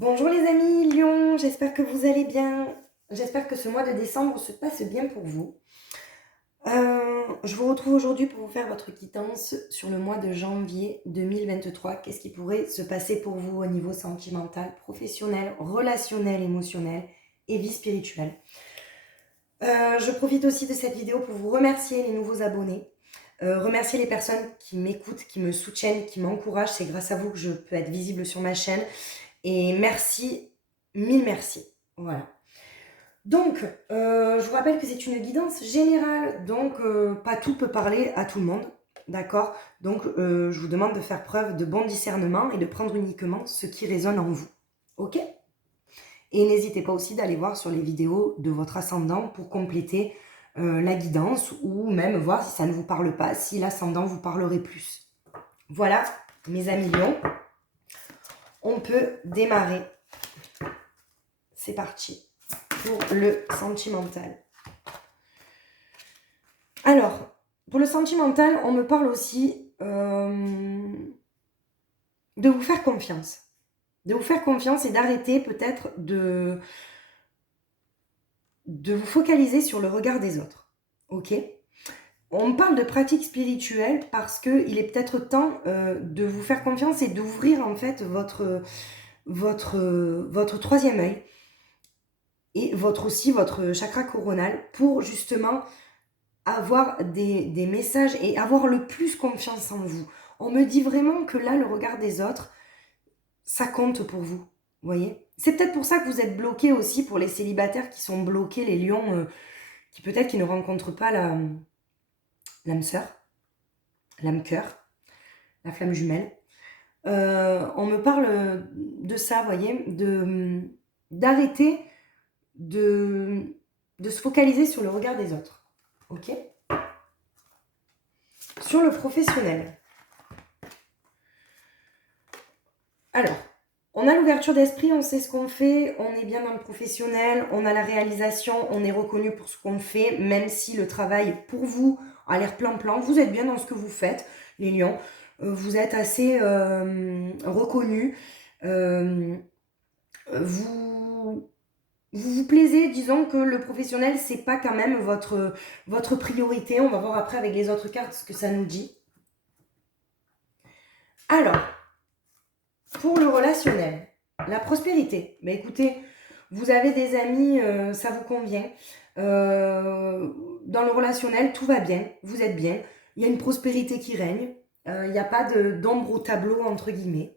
Bonjour les amis Lion, j'espère que vous allez bien. J'espère que ce mois de décembre se passe bien pour vous. Je vous retrouve aujourd'hui pour vous faire votre quittance sur le mois de janvier 2023. Qu'est-ce qui pourrait se passer pour vous au niveau sentimental, professionnel, relationnel, émotionnel et vie spirituelle. Je profite aussi de cette vidéo pour vous remercier les nouveaux abonnés. Remercier les personnes qui m'écoutent, qui me soutiennent, qui m'encouragent. C'est grâce à vous que je peux être visible sur ma chaîne. Et merci, mille merci. Voilà. Donc, je vous rappelle que c'est une guidance générale, donc pas tout peut parler à tout le monde, d'accord? Donc, je vous demande de faire preuve de bon discernement et de prendre uniquement ce qui résonne en vous, ok? Et n'hésitez pas aussi d'aller voir sur les vidéos de votre ascendant pour compléter la guidance ou même voir si ça ne vous parle pas, si l'ascendant vous parlerait plus. Voilà, mes amis Lions, on peut démarrer. C'est parti pour le sentimental. Alors, pour le sentimental, on me parle aussi de vous faire confiance. De vous faire confiance et d'arrêter peut-être de vous focaliser sur le regard des autres. Ok? On me parle de pratique spirituelle parce qu'il est peut-être temps de vous faire confiance et d'ouvrir en fait votre troisième œil et votre chakra coronal pour justement avoir des messages et avoir le plus confiance en vous. On me dit vraiment que là, le regard des autres, ça compte pour vous. Vous voyez? C'est peut-être pour ça que vous êtes bloqués aussi pour les célibataires qui sont bloqués, les lions, qui peut-être qui ne rencontrent pas l'âme sœur, l'âme cœur, la flamme jumelle. On me parle de ça, vous voyez, d'arrêter de se focaliser sur le regard des autres. Ok? Sur le professionnel. Alors, on a l'ouverture d'esprit, on sait ce qu'on fait, on est bien dans le professionnel, on a la réalisation, on est reconnu pour ce qu'on fait, même si le travail pour vous a l'air plan-plan, vous êtes bien dans ce que vous faites, les lions, vous êtes assez reconnus, vous vous plaisez, disons que le professionnel, c'est pas quand même votre priorité, on va voir après avec les autres cartes ce que ça nous dit. Alors, pour le relationnel, la prospérité. Mais écoutez, vous avez des amis, ça vous convient. Dans le relationnel, tout va bien, vous êtes bien. Il y a une prospérité qui règne. Il n'y a pas d'ombre au tableau, entre guillemets.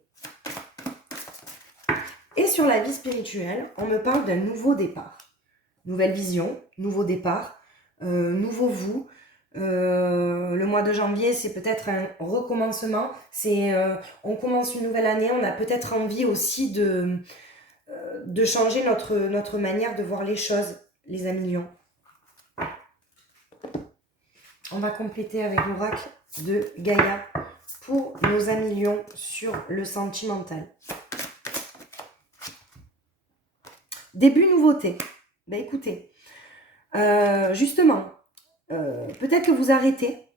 Et sur la vie spirituelle, on me parle d'un nouveau départ. Nouvelle vision, nouveau départ, nouveau vous. Le mois de janvier, c'est peut-être un recommencement. On commence une nouvelle année. On a peut-être envie aussi de changer notre manière de voir les choses, les amis lions. On va compléter avec l'oracle de Gaïa pour nos amis lions sur le sentimental. Début nouveauté. Ben écoutez, justement, peut-être que vous arrêtez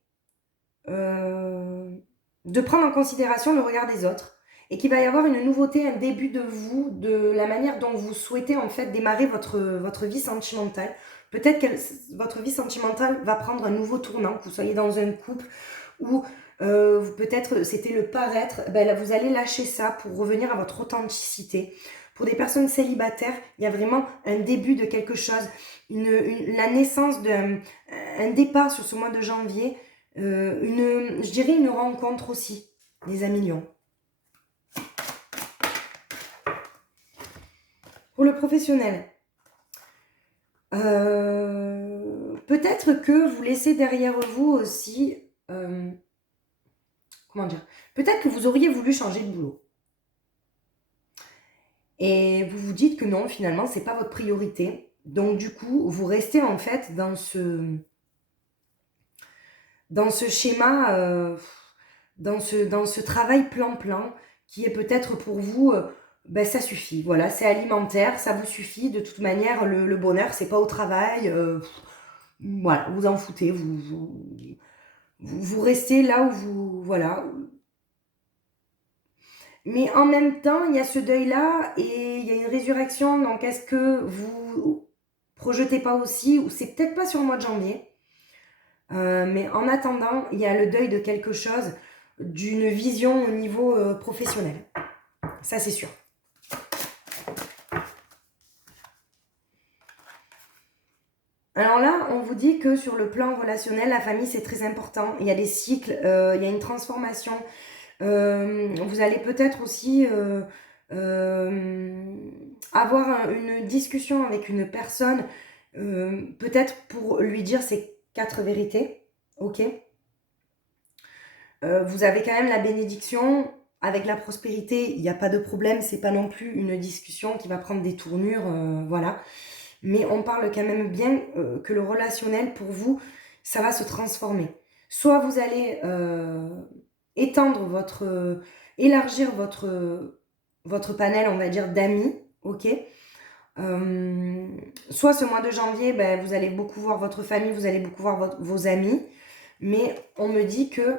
de prendre en considération le regard des autres et qu'il va y avoir une nouveauté, un début de vous, de la manière dont vous souhaitez en fait démarrer votre vie sentimentale. Peut-être que votre vie sentimentale va prendre un nouveau tournant, que vous soyez dans un couple ou peut-être c'était le paraître, ben là, vous allez lâcher ça pour revenir à votre authenticité. Pour des personnes célibataires, il y a vraiment un début de quelque chose, la naissance d'un départ sur ce mois de janvier, je dirais une rencontre aussi, les amis lions. Pour le professionnel, peut-être que vous laissez derrière vous aussi, comment dire, peut-être que vous auriez voulu changer de boulot. Et vous vous dites que non, finalement, c'est pas votre priorité. Donc du coup, vous restez en fait dans ce schéma, dans ce travail plan-plan qui est peut-être pour vous, ben ça suffit. Voilà, c'est alimentaire, ça vous suffit. De toute manière, le bonheur, c'est pas au travail. Voilà, vous en foutez. Vous restez là où vous... Voilà. Mais en même temps, il y a ce deuil-là et il y a une résurrection. Donc, est-ce que vous projetez pas aussi, ou c'est peut-être pas sur le mois de janvier, mais en attendant, il y a le deuil de quelque chose, d'une vision au niveau professionnel. Ça, c'est sûr. Alors là, on vous dit que sur le plan relationnel, la famille, c'est très important. Il y a des cycles, il y a une transformation. Vous allez peut-être aussi avoir une discussion avec une personne, peut-être pour lui dire ces 4 vérités, ok. Vous avez quand même la bénédiction, avec la prospérité, il n'y a pas de problème, c'est pas non plus une discussion qui va prendre des tournures, voilà. Mais on parle quand même bien que le relationnel, pour vous, ça va se transformer. Soit vous allez élargir votre panel, on va dire, d'amis, ok. Soit ce mois de janvier, ben, vous allez beaucoup voir votre famille, vous allez beaucoup voir vos amis, mais on me dit que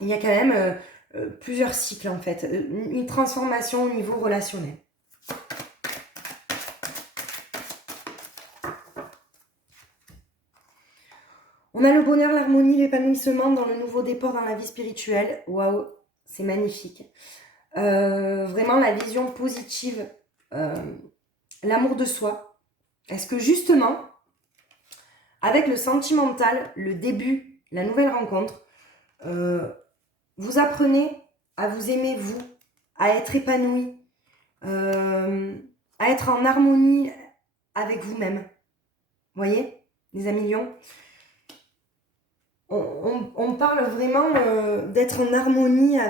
il y a quand même plusieurs cycles en fait, une transformation au niveau relationnel. On a le bonheur, l'harmonie, l'épanouissement dans le nouveau départ dans la vie spirituelle. Waouh, c'est magnifique. Vraiment la vision positive, l'amour de soi. Est-ce que justement, avec le sentimental, le début, la nouvelle rencontre, vous apprenez à vous aimer vous, à être épanoui, à être en harmonie avec vous-même. Vous voyez, les amis lions, on parle vraiment d'être en harmonie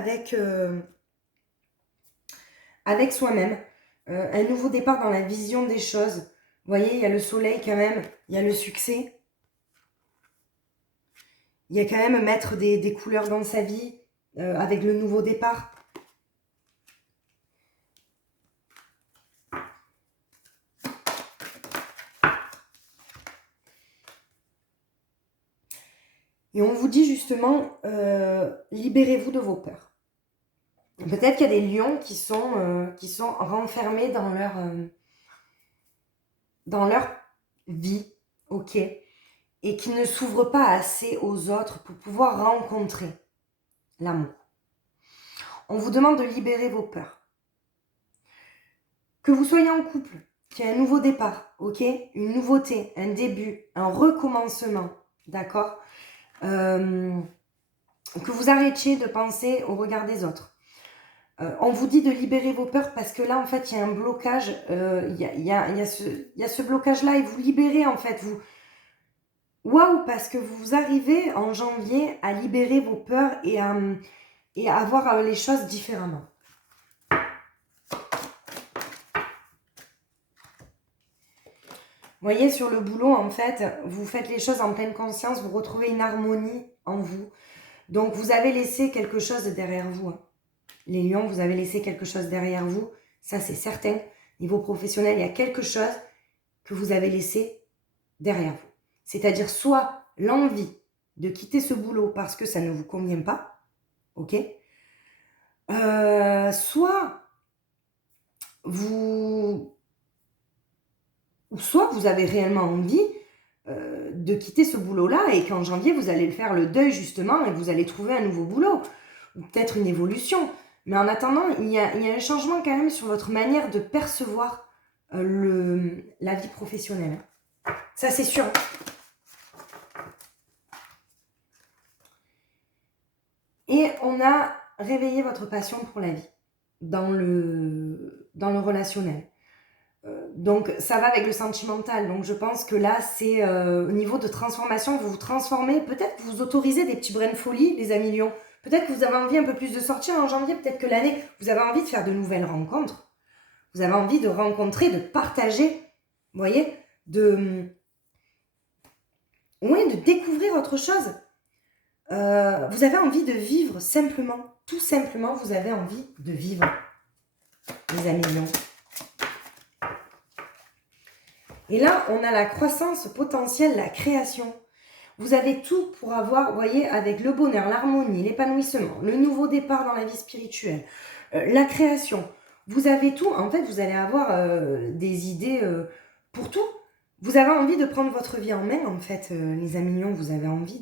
avec soi-même. Un nouveau départ dans la vision des choses. Vous voyez, il y a le soleil quand même, il y a le succès. Il y a quand même mettre des couleurs dans sa vie avec le nouveau départ. Et on vous dit justement, libérez-vous de vos peurs. Peut-être qu'il y a des lions qui sont renfermés dans leur vie, ok, et qui ne s'ouvrent pas assez aux autres pour pouvoir rencontrer l'amour. On vous demande de libérer vos peurs. Que vous soyez en couple, qu'il y ait un nouveau départ, ok, une nouveauté, un début, un recommencement, d'accord, que vous arrêtiez de penser au regard des autres. On vous dit de libérer vos peurs parce que là, en fait, il y a un blocage. Il y a ce blocage-là et vous libérez, en fait. Waouh, parce que vous arrivez en janvier à libérer vos peurs et à voir les choses différemment. Vous voyez, sur le boulot, en fait, vous faites les choses en pleine conscience, vous retrouvez une harmonie en vous. Donc, vous avez laissé quelque chose derrière vous. Hein. Les lions, vous avez laissé quelque chose derrière vous. Ça, c'est certain. Niveau professionnel, il y a quelque chose que vous avez laissé derrière vous. C'est-à-dire soit l'envie de quitter ce boulot parce que ça ne vous convient pas, ok, soit vous avez réellement envie de quitter ce boulot-là et qu'en janvier, vous allez faire le deuil justement et vous allez trouver un nouveau boulot ou peut-être une évolution. Mais en attendant, il y a un changement quand même sur votre manière de percevoir la vie professionnelle. Ça, c'est sûr. Et on a réveillé votre passion pour la vie dans le relationnel. Donc, ça va avec le sentimental. Donc, je pense que là, c'est au niveau de transformation, vous vous transformez. Peut-être que vous autorisez des petits brins de folie, les amis lions. Peut-être que vous avez envie un peu plus de sortir en janvier. Peut-être que l'année, vous avez envie de faire de nouvelles rencontres. Vous avez envie de rencontrer, de partager, vous voyez, de découvrir autre chose. Vous avez envie de vivre simplement. Tout simplement, vous avez envie de vivre, les amis lions. Et là, on a la croissance potentielle, la création. Vous avez tout pour avoir, vous voyez, avec le bonheur, l'harmonie, l'épanouissement, le nouveau départ dans la vie spirituelle, La création. Vous avez tout. En fait, vous allez avoir des idées pour tout. Vous avez envie de prendre votre vie en main, en fait, les amis mignons. Vous avez envie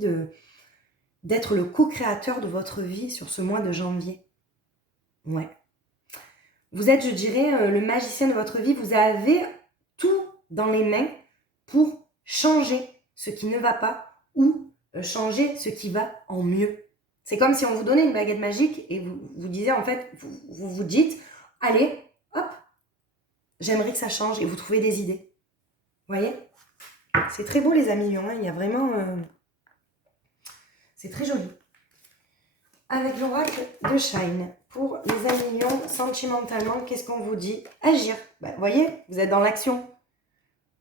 d'être le co-créateur de votre vie sur ce mois de janvier. Ouais. Vous êtes, je dirais, le magicien de votre vie. Vous avez tout dans les mains pour changer ce qui ne va pas ou changer ce qui va en mieux. C'est comme si on vous donnait une baguette magique et vous disiez, en fait, vous dites, allez, hop, j'aimerais que ça change et vous trouvez des idées. Vous voyez? C'est très beau les amis lions, hein. Il y a vraiment... c'est très joli. Avec l'oracle de Shine, pour les amis lions, sentimentalement, qu'est-ce qu'on vous dit? Agir. Vous voyez, vous êtes dans l'action.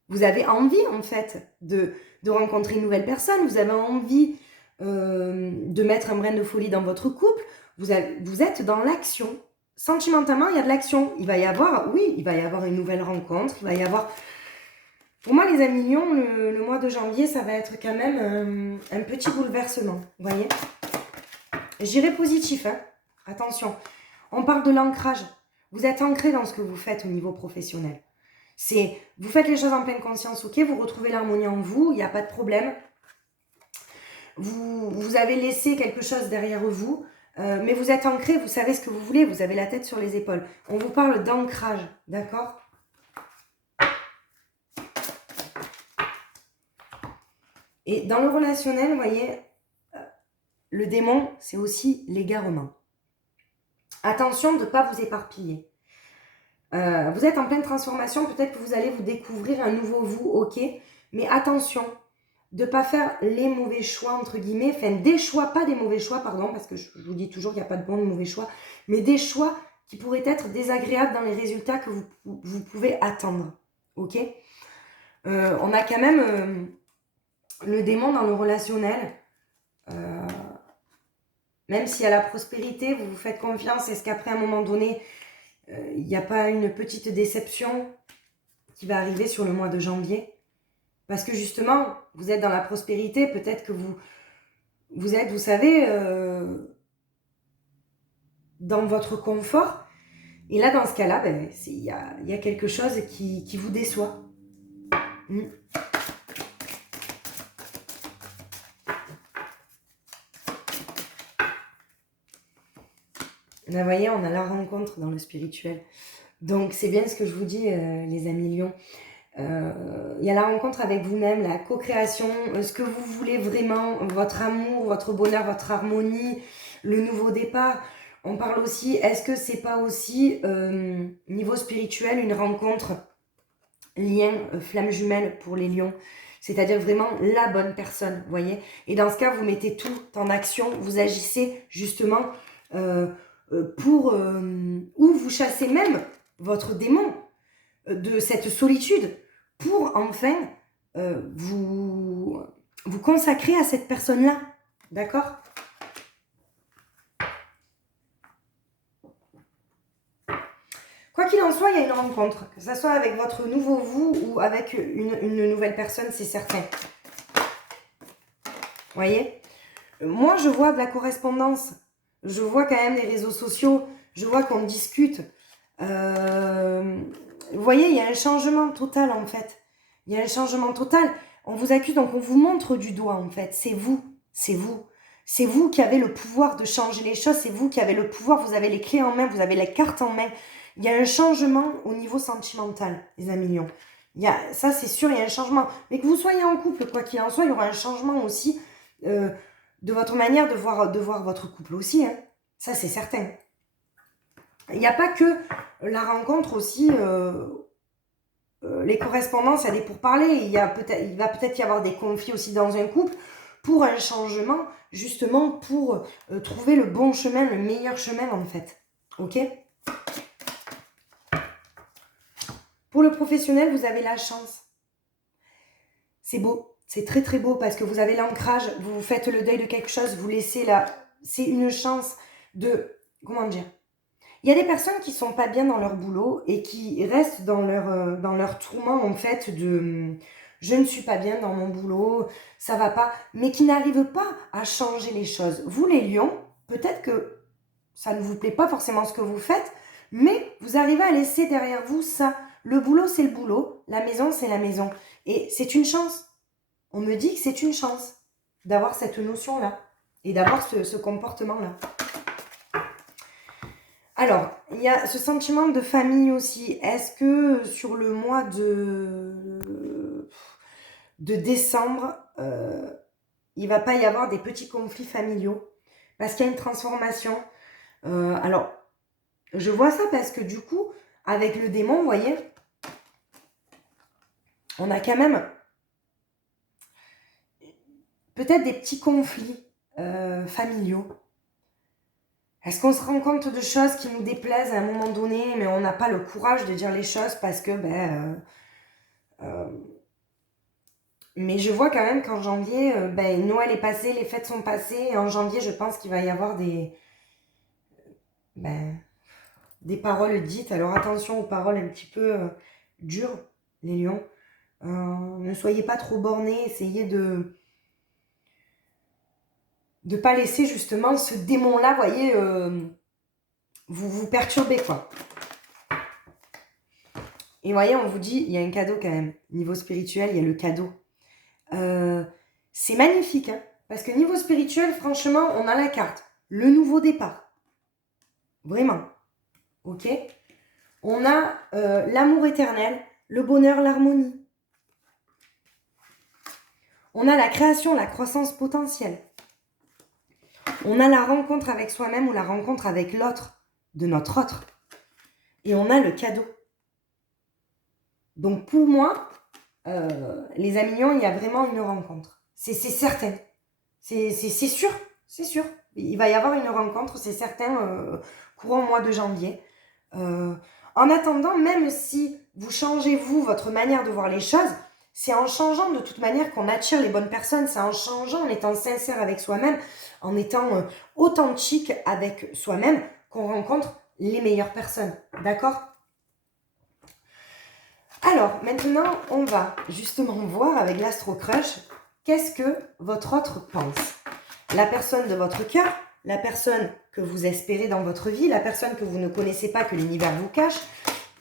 Vous avez envie, en fait, de rencontrer une nouvelle personne. Vous avez envie de mettre un brin de folie dans votre couple. Vous êtes dans l'action. Sentimentalement, il y a de l'action. Il va y avoir, oui, il va y avoir une nouvelle rencontre. Il va y avoir... Pour moi, les amis lions, le mois de janvier, ça va être quand même un petit bouleversement. Vous voyez? J'irai positif, hein. Attention. On parle de l'ancrage. Vous êtes ancré dans ce que vous faites au niveau professionnel. Vous faites les choses en pleine conscience, ok, vous retrouvez l'harmonie en vous, il n'y a pas de problème. Vous avez laissé quelque chose derrière vous, mais vous êtes ancré, vous savez ce que vous voulez, vous avez la tête sur les épaules. On vous parle d'ancrage, d'accord? Et dans le relationnel, vous voyez, le démon, c'est aussi l'égarement. Attention de ne pas vous éparpiller. Vous êtes en pleine transformation, peut-être que vous allez vous découvrir un nouveau vous, ok, mais attention de ne pas faire les mauvais choix, entre guillemets, enfin des choix, pas des mauvais choix, pardon, parce que je vous dis toujours qu'il n'y a pas de bons ou de mauvais choix, mais des choix qui pourraient être désagréables dans les résultats que vous pouvez attendre, ok. On a quand même le démon dans le relationnel, même s'il y a la prospérité, vous vous faites confiance, est-ce qu'après un moment donné, il n'y a pas une petite déception qui va arriver sur le mois de janvier? Parce que justement, vous êtes dans la prospérité, peut-être que vous êtes, vous savez, dans votre confort. Et là, dans ce cas-là, ben, il y a quelque chose qui vous déçoit. Là, vous voyez, on a la rencontre dans le spirituel. Donc, c'est bien ce que je vous dis, les amis lions. Il y a la rencontre avec vous-même, la co-création, ce que vous voulez vraiment, votre amour, votre bonheur, votre harmonie, le nouveau départ. On parle aussi, est-ce que c'est pas aussi, niveau spirituel, une rencontre, lien, flamme jumelle pour les lions? C'est-à-dire vraiment la bonne personne, vous voyez? Et dans ce cas, vous mettez tout en action, vous agissez justement pour... ou vous chassez même votre démon de cette solitude pour enfin vous consacrer à cette personne-là. D'accord? Quoi qu'il en soit, il y a une rencontre. Que ce soit avec votre nouveau vous ou avec une nouvelle personne, c'est certain. Vous voyez? Moi, je vois de la correspondance. Je vois quand même les réseaux sociaux. Je vois qu'on discute. Vous voyez, il y a un changement total, en fait. Il y a un changement total. On vous accuse, donc on vous montre du doigt, en fait. C'est vous. C'est vous. C'est vous qui avez le pouvoir de changer les choses. C'est vous qui avez le pouvoir. Vous avez les clés en main. Vous avez les cartes en main. Il y a un changement au niveau sentimental, les amis lions. Ça, c'est sûr, il y a un changement. Mais que vous soyez en couple, quoi qu'il en soit, il y aura un changement aussi de votre manière de voir votre couple aussi. Hein. Ça, c'est certain. Il n'y a pas que la rencontre aussi, les correspondances, il y a des pourparlers. Il va peut-être y avoir des conflits aussi dans un couple pour un changement, justement pour trouver le bon chemin, le meilleur chemin en fait. Ok ? Pour le professionnel, vous avez la chance. C'est beau, c'est très très beau parce que vous avez l'ancrage, vous faites le deuil de quelque chose, vous laissez là. C'est une chance de... Comment dire ? Il y a des personnes qui sont pas bien dans leur boulot et qui restent dans leur tourment en fait de je ne suis pas bien dans mon boulot, ça va pas, mais qui n'arrivent pas à changer les choses. Vous les lions, peut-être que ça ne vous plaît pas forcément ce que vous faites, mais vous arrivez à laisser derrière vous ça. Le boulot, c'est le boulot, la maison, c'est la maison. Et c'est une chance. On me dit que c'est une chance d'avoir cette notion-là et d'avoir ce comportement-là. Alors, il y a ce sentiment de famille aussi. Est-ce que sur le mois de décembre, il ne va pas y avoir des petits conflits familiaux? Parce qu'il y a une transformation. Alors, je vois ça parce que du coup, avec le démon, vous voyez, on a quand même peut-être des petits conflits familiaux. Est-ce qu'on se rend compte de choses qui nous déplaisent à un moment donné, mais on n'a pas le courage de dire les choses parce que, mais je vois quand même qu'en janvier, Noël est passé, les fêtes sont passées, et en janvier, je pense qu'il va y avoir des paroles dites. Alors attention aux paroles un petit peu dures, les lions. Ne soyez pas trop bornés, essayez de ne pas laisser justement ce démon-là, voyez, vous perturber, quoi. Et voyez, on vous dit, il y a un cadeau quand même. Niveau spirituel, il y a le cadeau. C'est magnifique, hein, parce que niveau spirituel, franchement, on a la carte. Le nouveau départ. Vraiment. Ok ? On a l'amour éternel, le bonheur, l'harmonie. On a la création, la croissance potentielle. On a la rencontre avec soi-même ou la rencontre avec l'autre, de notre autre. Et on a le cadeau. Donc pour moi, les amis lions, il y a vraiment une rencontre. C'est certain. C'est sûr, c'est sûr. Il va y avoir une rencontre, c'est certain, courant mois de janvier. En attendant, même si vous changez, vous, votre manière de voir les choses, c'est en changeant de toute manière qu'on attire les bonnes personnes. C'est en changeant, en étant sincère avec soi-même, en étant authentique avec soi-même, qu'on rencontre les meilleures personnes. D'accord ? Alors, maintenant, on va justement voir avec l'Astro Crush, qu'est-ce que votre autre pense ? La personne de votre cœur, la personne que vous espérez dans votre vie, la personne que vous ne connaissez pas, que l'univers vous cache,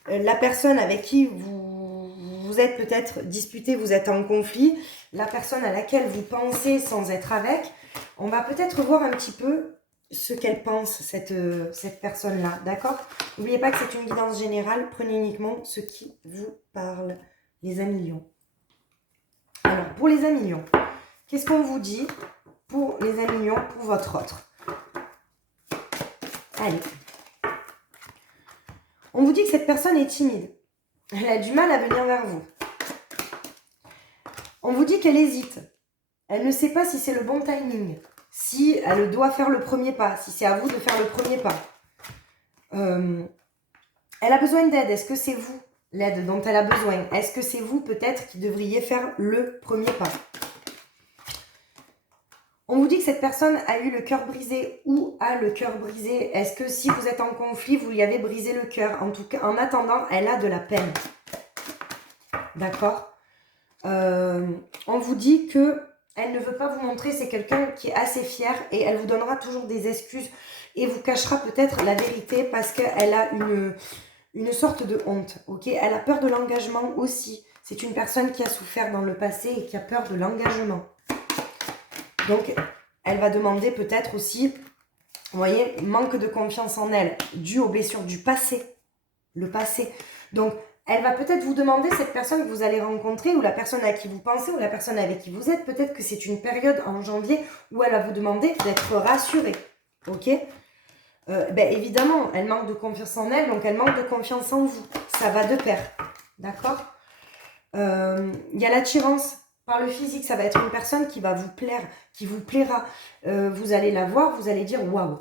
la personne avec qui vous êtes peut-être disputé, vous êtes en conflit, la personne à laquelle vous pensez sans être avec. On va peut-être voir un petit peu ce qu'elle pense, cette personne-là, d'accord ? N'oubliez pas que c'est une guidance générale, prenez uniquement ce qui vous parle, les amis lions. Alors, pour les amis lions, qu'est-ce qu'on vous dit pour les amis lions, pour votre autre ? Allez. On vous dit que cette personne est timide. Elle a du mal à venir vers vous. On vous dit qu'elle hésite. Elle ne sait pas si c'est le bon timing, si elle doit faire le premier pas, si c'est à vous de faire le premier pas. Elle a besoin d'aide. Est-ce que c'est vous l'aide dont elle a besoin ? Est-ce que c'est vous peut-être qui devriez faire le premier pas ? On vous dit que cette personne a eu le cœur brisé ou a le cœur brisé. Est-ce que si vous êtes en conflit, vous lui avez brisé le cœur ? En tout cas, en attendant, elle a de la peine. D'accord ? On vous dit que elle ne veut pas vous montrer, c'est quelqu'un qui est assez fier et elle vous donnera toujours des excuses et vous cachera peut-être la vérité parce qu'elle a une sorte de honte. Ok ? Elle a peur de l'engagement aussi. C'est une personne qui a souffert dans le passé et qui a peur de l'engagement. Donc, elle va demander peut-être aussi, vous voyez, manque de confiance en elle, dû aux blessures du passé. Le passé. Donc, elle va peut-être vous demander, cette personne que vous allez rencontrer, ou la personne à qui vous pensez, ou la personne avec qui vous êtes, peut-être que c'est une période en janvier où elle va vous demander d'être rassurée. Ok ? Évidemment, elle manque de confiance en elle, donc elle manque de confiance en vous. Ça va de pair. D'accord ? Il y a l'attirance par le physique, ça va être une personne qui va vous plaire, qui vous plaira. Vous allez la voir, vous allez dire waouh.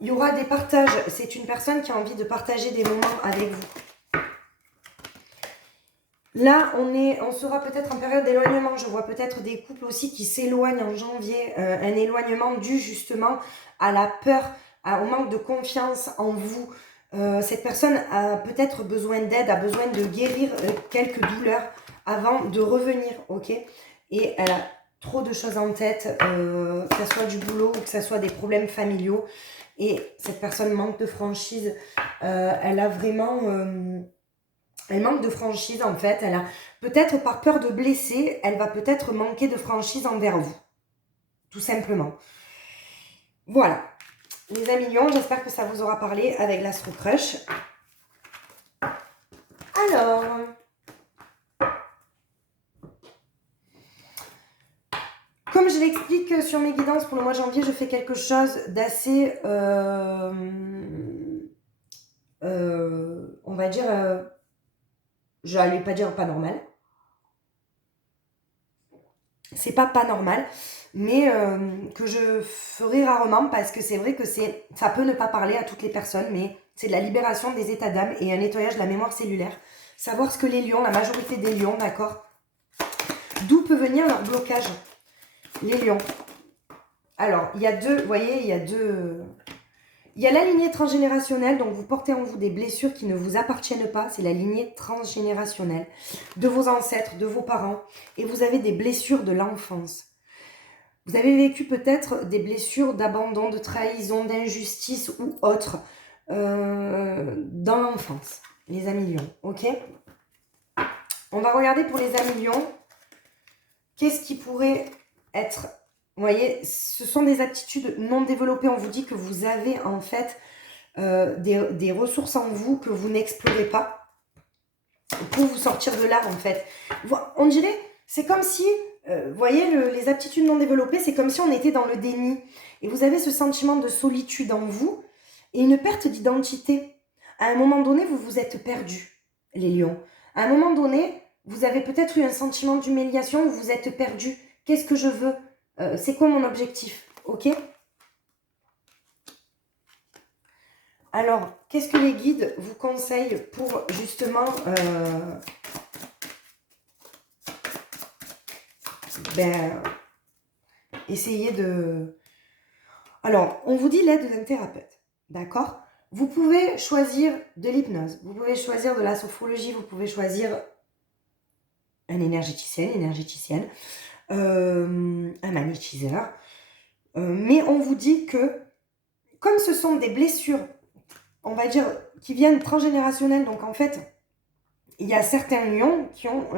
Il y aura des partages, c'est une personne qui a envie de partager des moments avec vous. Là, on sera peut-être en période d'éloignement. Je vois peut-être des couples aussi qui s'éloignent en janvier. Un éloignement dû justement à la peur, au manque de confiance en vous. Cette personne a peut-être besoin d'aide, a besoin de guérir quelques douleurs avant de revenir, ok ? Et trop de choses en tête, que ce soit du boulot ou que ce soit des problèmes familiaux. Et cette personne manque de franchise. Elle a vraiment... elle manque de franchise en fait. Elle a peut-être par peur de blesser, elle va peut-être manquer de franchise envers vous. Tout simplement. Voilà. Les amis lions, j'espère que ça vous aura parlé avec l'Astro Crush. Alors... Comme je l'explique sur mes guidances pour le mois de janvier, je fais quelque chose d'assez, on va dire, je n'allais pas dire pas normal. C'est pas normal, mais que je ferai rarement parce que c'est vrai que ça peut ne pas parler à toutes les personnes, mais c'est de la libération des états d'âme et un nettoyage de la mémoire cellulaire. Savoir ce que les lions, la majorité des lions, d'accord, d'où peut venir leur blocage. Les lions. Alors, il y a deux, vous voyez, il y a deux... Il y a la lignée transgénérationnelle, donc vous portez en vous des blessures qui ne vous appartiennent pas. C'est la lignée transgénérationnelle de vos ancêtres, de vos parents. Et vous avez des blessures de l'enfance. Vous avez vécu peut-être des blessures d'abandon, de trahison, d'injustice ou autre dans l'enfance. Les amis lions, ok? On va regarder pour les amis lions. Qu'est-ce qui pourrait être... Vous voyez, ce sont des aptitudes non développées. On vous dit que vous avez en fait des ressources en vous que vous n'explorez pas pour vous sortir de là en fait. On dirait, c'est comme si, vous voyez, les aptitudes non développées, c'est comme si on était dans le déni. Et vous avez ce sentiment de solitude en vous et une perte d'identité. À un moment donné, vous vous êtes perdu, les lions. À un moment donné, vous avez peut-être eu un sentiment d'humiliation où vous êtes perdu. Qu'est-ce que je veux? C'est quoi mon objectif? Ok? Alors, qu'est-ce que les guides vous conseillent pour justement essayer de... Alors, on vous dit l'aide d'un thérapeute, d'accord? Vous pouvez choisir de l'hypnose, vous pouvez choisir de la sophrologie, vous pouvez choisir un énergéticien, une énergéticienne, un magnétiseur. Mais on vous dit que, comme ce sont des blessures, on va dire, qui viennent transgénérationnelles, donc en fait, il y a certains lions qui ont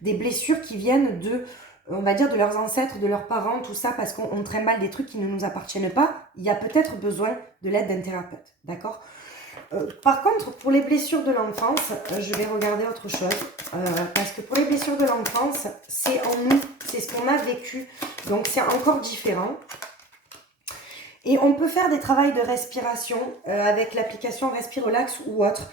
des blessures qui viennent de, on va dire, de leurs ancêtres, de leurs parents, tout ça, parce qu'on traîne mal des trucs qui ne nous appartiennent pas. Il y a peut-être besoin de l'aide d'un thérapeute, d'accord? Par contre, pour les blessures de l'enfance, je vais regarder autre chose. Parce que pour les blessures de l'enfance, c'est en nous, c'est ce qu'on a vécu. Donc, c'est encore différent. Et on peut faire des travails de respiration avec l'application Respirelax ou autre.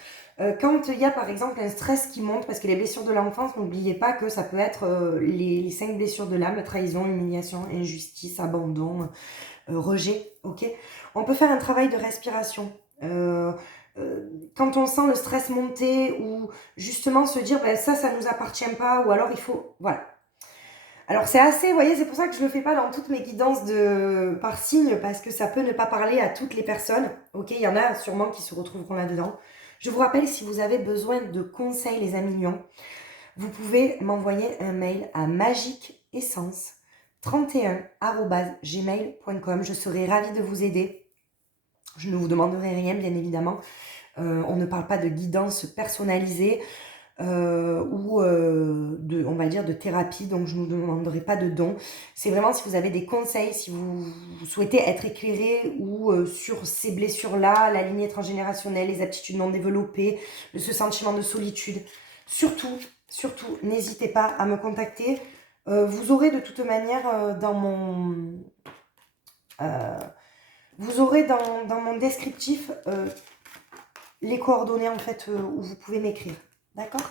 Quand il y a par exemple un stress qui monte, parce que les blessures de l'enfance, n'oubliez pas que ça peut être les 5 blessures de l'âme, trahison, humiliation, injustice, abandon, rejet, ok? On peut faire un travail de respiration. Quand on sent le stress monter ou justement se dire ben, ça nous appartient pas, ou alors il faut... Voilà. Alors c'est assez, vous voyez, c'est pour ça que je ne le fais pas dans toutes mes guidances par signe, parce que ça peut ne pas parler à toutes les personnes. Ok, il y en a sûrement qui se retrouveront là-dedans. Je vous rappelle, si vous avez besoin de conseils, les amis lions, vous pouvez m'envoyer un mail à magiqueessence31@gmail.com. Je serai ravie de vous aider. Je ne vous demanderai rien, bien évidemment. On ne parle pas de guidance personnalisée ou on va dire de thérapie, donc je ne vous demanderai pas de dons. C'est vraiment si vous avez des conseils, si vous souhaitez être éclairé ou sur ces blessures-là, la lignée transgénérationnelle, les aptitudes non développées, ce sentiment de solitude. Surtout, n'hésitez pas à me contacter. Vous aurez de toute manière dans mon... vous aurez dans mon descriptif les coordonnées en fait où vous pouvez m'écrire. D'accord?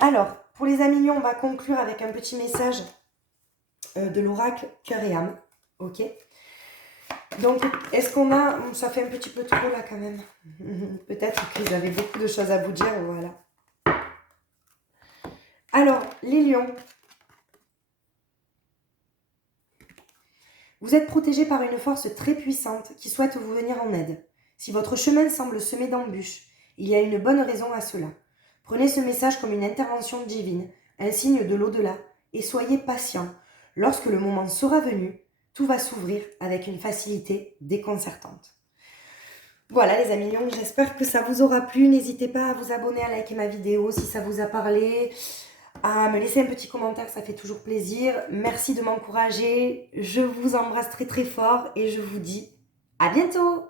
Alors, pour les amis lions, on va conclure avec un petit message de l'oracle Cœur et âme. Ok? Donc, est-ce qu'on a... Ça fait un petit peu trop là quand même. Peut-être que j'avais beaucoup de choses à vous dire. Voilà. Alors, les lions. Vous êtes protégés par une force très puissante qui souhaite vous venir en aide. Si votre chemin semble semé d'embûches, il y a une bonne raison à cela. Prenez ce message comme une intervention divine, un signe de l'au-delà, et soyez patient. Lorsque le moment sera venu, tout va s'ouvrir avec une facilité déconcertante. Voilà les amis lions, j'espère que ça vous aura plu. N'hésitez pas à vous abonner, à liker ma vidéo si ça vous a parlé, à me laisser un petit commentaire, ça fait toujours plaisir. Merci de m'encourager, je vous embrasse très très fort et je vous dis à bientôt.